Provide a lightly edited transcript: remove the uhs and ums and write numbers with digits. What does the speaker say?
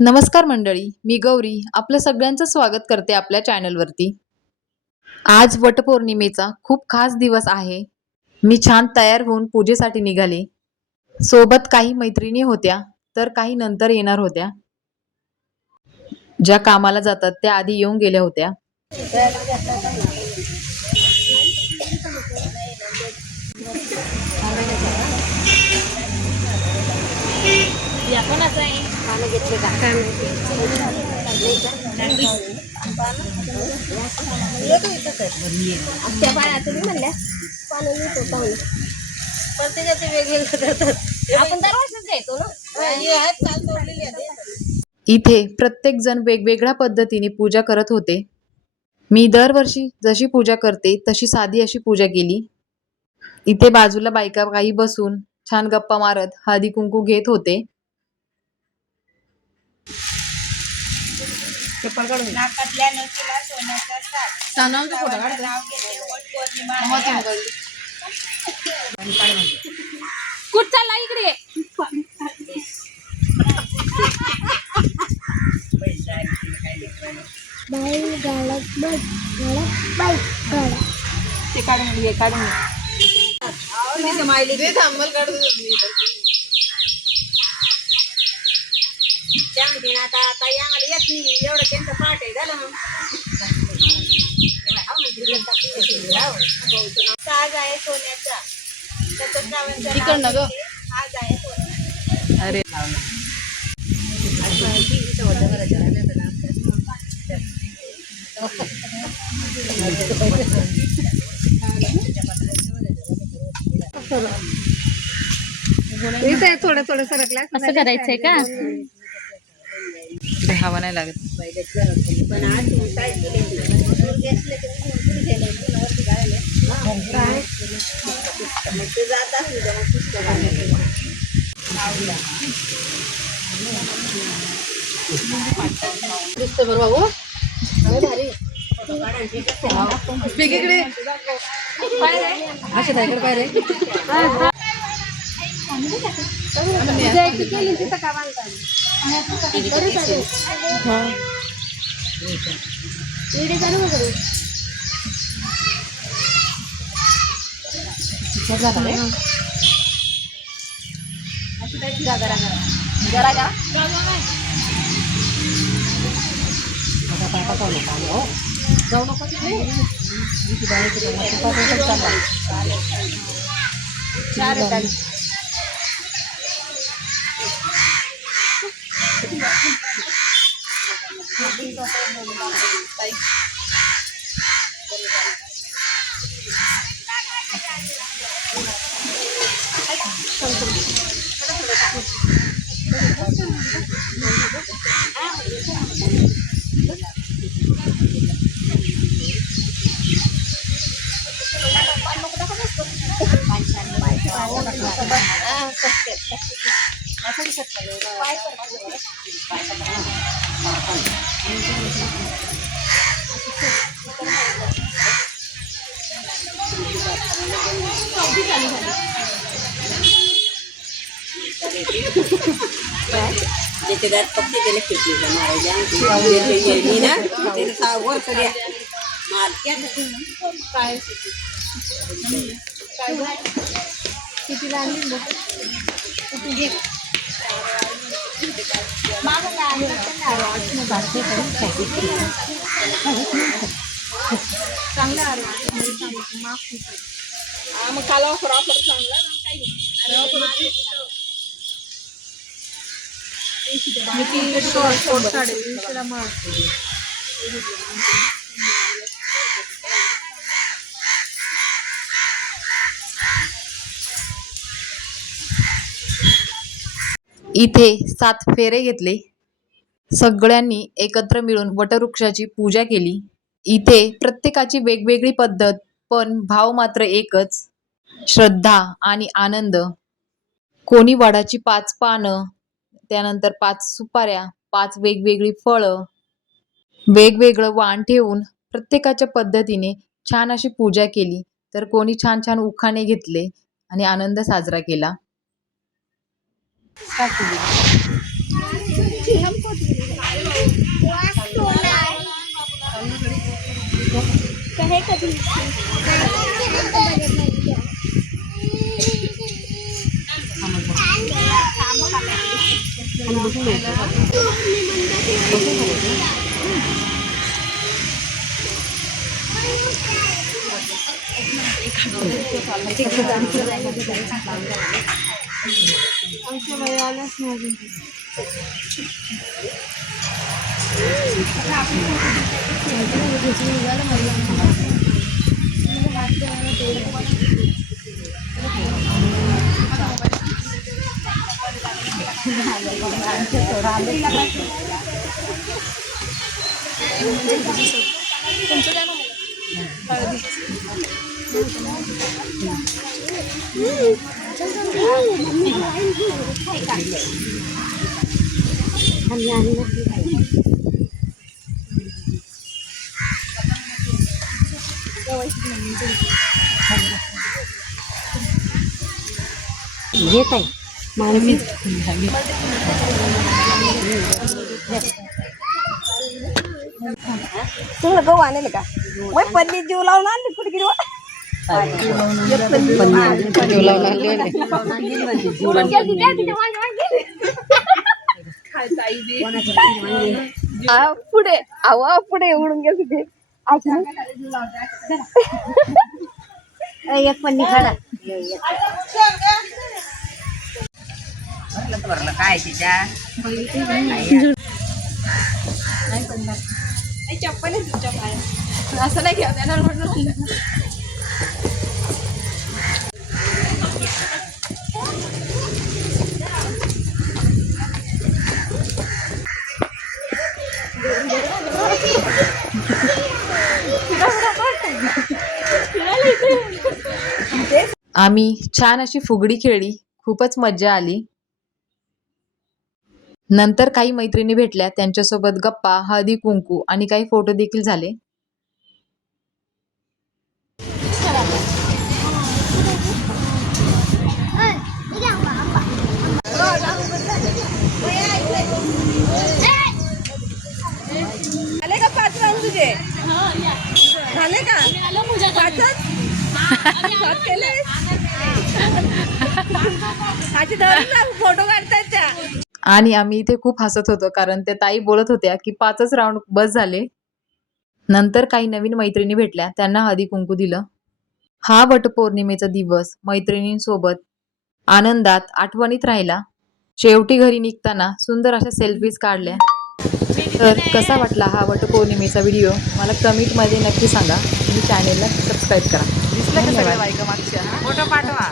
नमस्कार मंडळी, मी गौरी आपलं सगळ्यांचं स्वागत करते आपल्या चॅनलवरती। आज वटपौर्णिमेचा खूप खास दिवस आहे। मी छान तयार होऊन पूजेसाठी निघाले। सोबत काही मैत्रिणी होत्या, तर काही नंतर येणार होत्या। ज्या कामाला जातात त्या आधी येऊन गेल्या होत्या। इथे प्रत्येक जण वेगवेगळ्या पद्धतीने पूजा करत होते। मी दरवर्षी जशी पूजा करते तशी साधी अशी पूजा केली। इथे बाजूला बायका काही बसून छान गप्पा मारत हळदी कुंकू घेत होते। नाकातल्या नथीला सोन्याचा साथ. नाव घेते वटपौर्णिमा. कुठ चालला इकडे? ते काढून घे, काढून घे. त्या म्हणते ना आता आम्हाला येत नाही एवढं त्यांचं पाठ आहे झालं मग. साज आहे सोन्याचा. त्याचं श्रावणचं नाव घेते. आज आहे सोन्याचा. अरे थोडं थोडं सरकला असं करायचंय का? इथे हवा नाही लागत। पण आज काय ते जात असेल तेव्हा पुस्तकाने. त्याच्यात पक्की त्याला खिचली ना वर करूया माल काय किती लागली चांगला मग काल ऑफर चांगला इथे 7 फेरे घेतले। सगळ्यांनी एकत्र मिळून वटवृक्षाची पूजा केली। इथे प्रत्येकाची वेगवेगळी पद्धत, पण भाव मात्र एकच, श्रद्धा आणि आनंद। कोणी वडाची 5 पानं, त्यानंतर 5 सुपाऱ्या, 5 वेगवेगळी फळं, वेगवेगळं वाण ठेवून प्रत्येकाच्या पद्धतीने छान अशी पूजा केली। तर कोणी छान छान उखाणे घेतले आणि आनंद साजरा केला। आहे कधी घेत आहे माणूस तुला गहू आणले का वय पल्ली जीव लावून आणली कुठे गेली पुढे आवा पुढे उडून गेली ते एक पन्नी खडा काय तिच्या चप्पल आहे तुमच्या पायात असं नाही घेऊन येणार म्हणून आम्ही छान अशी फुगडी खेळली, खूपच मज्जा आली. नंतर काही मैत्रिणी भेटल्या, त्यांच्यासोबत गप्पा, हळदी कुंकू आणि काही फोटो देखील झाले. झाले का 5 राऊंड तुझे झाले का 5च केले फोटो काढतात त्या. आणि आम्ही इथे खूप हसत होतो, कारण त्या ताई बोलत होत्या की 5च राऊंड बस झाले. नंतर काही नवीन मैत्रिणी भेटल्या, त्यांना हळदी कुंकू दिलं. हा वटपौर्णिमेचा दिवस मैत्रिणींसोबत आनंदात आठवणीत राहिला. शेवटी घरी निघताना सुंदर अशा सेल्फीज काढल्या. तर कसा वाटला हा वटपौर्णिमेचा व्हिडिओ मला कमेंटमध्ये नक्की सांगा. तुम्ही चॅनेलला सबस्क्राईब करा. दिसलं का सगळं बायका मागच्या फोटो पाठवा.